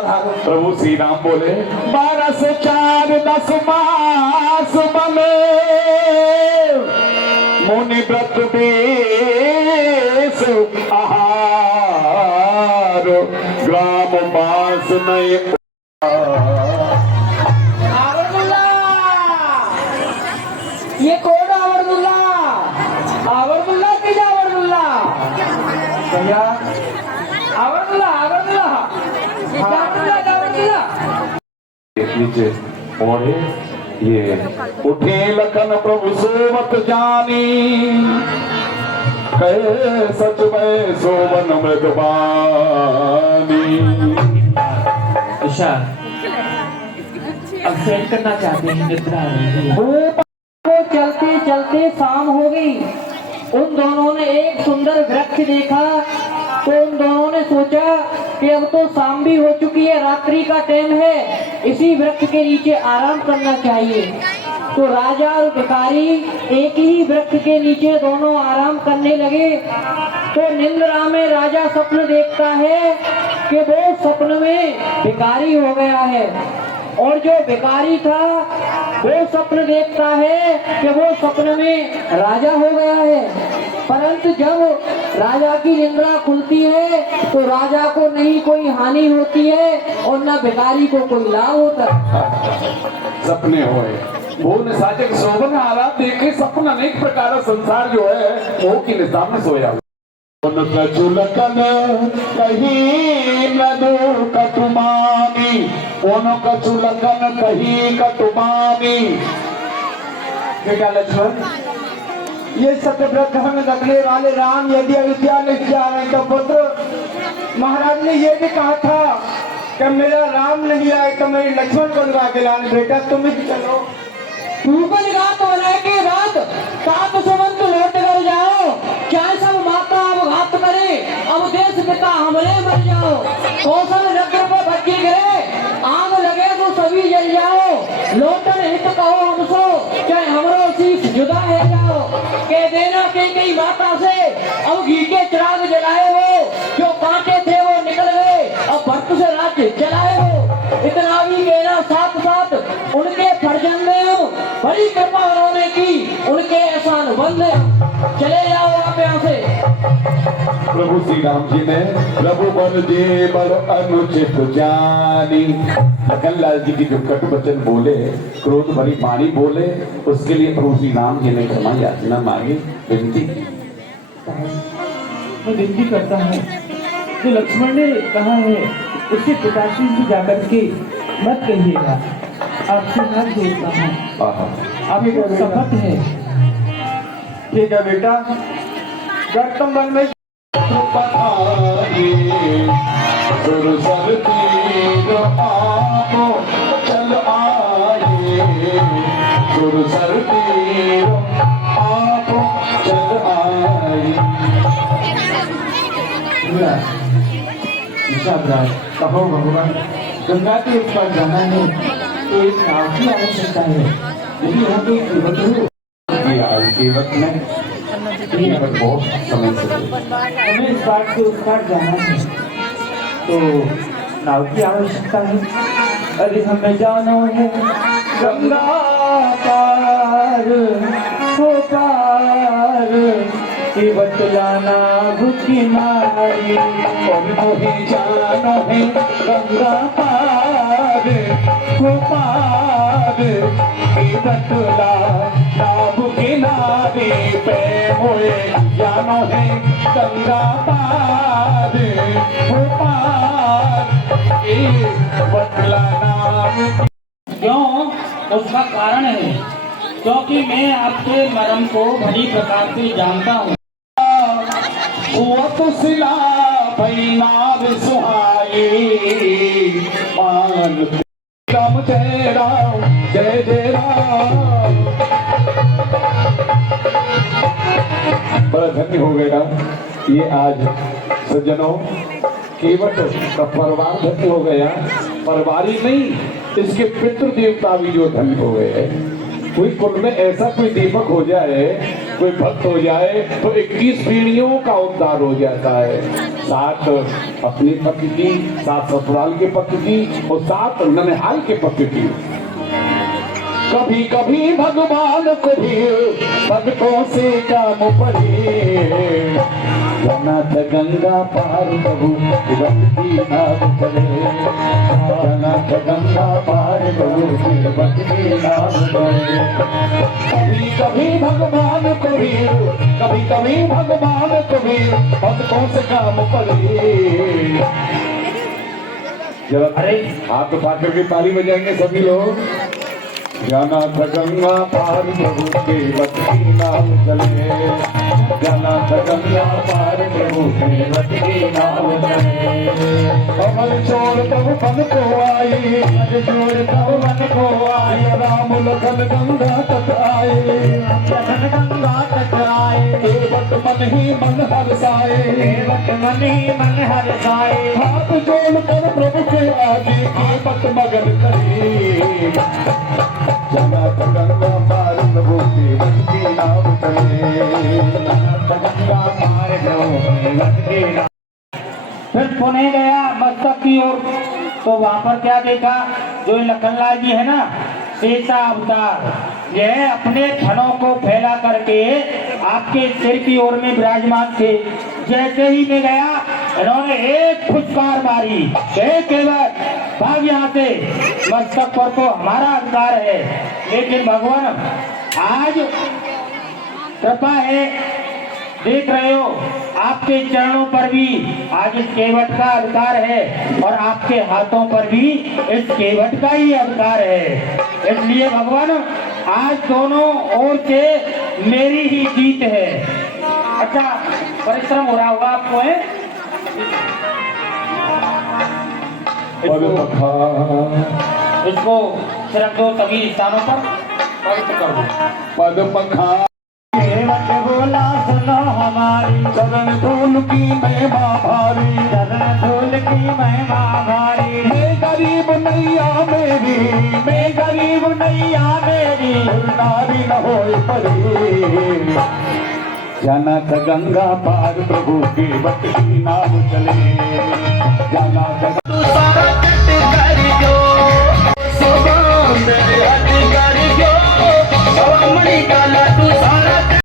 प्रभु श्री राम बोले 12 से 4 10 मास बने मुनि व्रत बेस आहार ग्राम बास नय ये कौन आवरदुल्ला? आवरदुल्ला की आवरदुल्ला भैया, आवरदुल्ला आवरदुल्ला आवरदुल्ला। नीचे ओढ़े ये उठे लखन प्रभु सोवत जानी कहे सच में सोवन मृगबानी। अच्छा अब सेट करना चाहते हैं, निद्रा आ रही है। वो चलते चलते शाम हो गई। उन दोनों ने एक सुंदर वृक्ष देखा तो उन दोनों ने सोचा कि अब तो शाम भी हो चुकी है, रात्रि का टाइम है, इसी वृक्ष के नीचे आराम करना चाहिए। तो राजा और भिखारी एक ही वृक्ष के नीचे दोनों आराम करने लगे। तो निंद्रा में राजा स्वप्न देखता है कि वो स्वप्न में भिखारी हो गया है, और जो भिखारी था वो स्वप्न देखता है कि वो स्वप्न में राजा हो गया है। परंतु जब राजा की निंद्रा खुलती है तो राजा को नहीं कोई हानि होती है और न भिखारी को कोई लाभ होता। सपने होए भून साजक शोभन आराम देखे सपना अनेक प्रकार संसार जो है मोह की निशा में सोया कचुलकन कहीं नदो कटुमानी ओनो कचुलकन कहीं कटुमानी। बेटा लक्ष्मण, ये सत्यव्रत हमें रखने वाले राम यदि अयोध्या नहीं जा रहे तो पुत्र महाराज ने ये भी कहा था कि मेरा राम नहीं आए तो मेरी लक्ष्मण को लगा के लाने। बेटा तुम ही चलो। तू को निगाह तो बनाए के रात सात सुमंत लौट कर जाओ, चाहे सब माता अब घात करे, अब देश पिता हमरे मर जाओ। कौशल नगर पर बच्चे गिरे, आग लगे तो सभी जल जाओ। लौटन हित कहो हमसो, चाहे हमरो शीश जुदा है जाओ। के देना के कई माता से अब घी के चिराग जलाए हो, जो कांटे थे वो निकल गए, अब भक्त से राज्य चलाए हो। इतना भी कहना साथ साथ उनके फर्जंद में बड़ी कृपा उन्होंने की, उनके एहसान बंदे चले जाओ आप यहाँ से। प्रभु श्री राम जी ने प्रभु बन दे बड़ अनुचित जानी। लखनलाल जी की जो कटु वचन बोले, क्रोध भरी वाणी बोले, उसके लिए प्रभु श्री राम जी ने क्षमा याचना मांगी, विनती की। मैं विनती करता हूँ, जो लक्ष्मण ने कहा है उसके पिताश्री से जाकर के मत कहिएगा, आपसे हाथ जोड़ता हूँ, आपकी शपथ है। ठीक है बेटा, जब तुम मन में चल आए सुरसर तीर आप चल आए। कहो भगवान, गंगा के उस पर जाना है तो एक नाव की आवश्यकता है। यदि हम कोई कीमत हो आज के वक्त में बहुत समय से हमें इस पार से उस पार जाना है तो नाव की आवश्यकता है। अरे हमें जाना है गंगा पार हो पार, कि बतलाना भूखी मारी। और मोही जानो है गंगा पार हो पार, की बतला नाभ किनारे पे मोए जानो है गंगा पार हो पार, की बतला नाभ। क्यों? उसका कारण है क्योंकि मैं आपके मर्म को भली प्रकार से जानता हूँ। हुआ तो सिला नार सुहाई मान राम जय राम जय जय राम। बड़ा धन्य हो गया ये आज सज्जनों, केवट का परिवार धन्य हो गया। परिवार ही नहीं, इसके पितृ देवता भी जो धन्य हो गए। कोई कुल में ऐसा कोई दीपक हो जाए कोई भक्त हो जाए तो 21 पीढ़ियों का उद्धार हो जाता है। 7 अपने पक्ष की, 7 ससुराल के पक्ष की और 7 ननिहाल के पक्ष की। कभी कभी भगवान को भी भक्तों से काम पड़े, जन्नत गंगा पार प्रभु भक्त की नाम चले, जन्नत गंगा पार प्रभु भक्त की नाम चले। कभी कभी भगवान को भी, कभी कभी भगवान को भी भक्तों से काम पड़े। जरा अरे हाथ उठा करके ताली बजाएंगे सभी लोग। जन्नत गंगा पार प्रभु के भक्त की नाम चले, जन्नत गंगा पार प्रभु के भक्त की नाम चले। अमल छोड़ तब मन को आई, अमल छोड़ तब मन को आई, राम लखन गंगा तट आए, लखन गंगा तट आए। केवट मन ही मन हर्षाए, केवट मन ही मन हर्षाए। हाथ जोड़ कर प्रभु के आगे केवट मगन करे, जन्नत गंगा पार प्रभु के भक्त की नाम चले, जन्नत गंगा पार प्रभु के भक्त की नाम। फिर पुणे गया मस्तक की ओर, तो वहाँ पर क्या देखा, जो लखनलाल जी है ना, सीता अवतार, यह अपने थनों को फैला करके आपके सिर की ओर में विराजमान थे। जैसे ही मैं गया, इन्होंने एक फुसकार मारी, केवल भाग यहाँ से, मस्तक पर तो हमारा अधिकार है। लेकिन भगवान आज कृपा है, देख रहे हो आपके चरणों पर भी आज इस केवट का अधिकार है और आपके हाथों पर भी इस केवट का ही अधिकार है। इसलिए भगवान आज दोनों ओर से मेरी ही जीत है। अच्छा परिश्रम हो रहा होगा आपको, है इसको सिर्फ दो सभी स्थानों पर पवित्र कर दो। पद पखा केवट बोला सुनो हमारी, चरण धूल की महिमा भारी, चरण धूल की महिमा भारी। मैं गरीब नैया मेरी, मैं गरीब नैया मेरी, नारी न होए परी। जन्नत गंगा पार प्रभु के भक्त की नाम चले,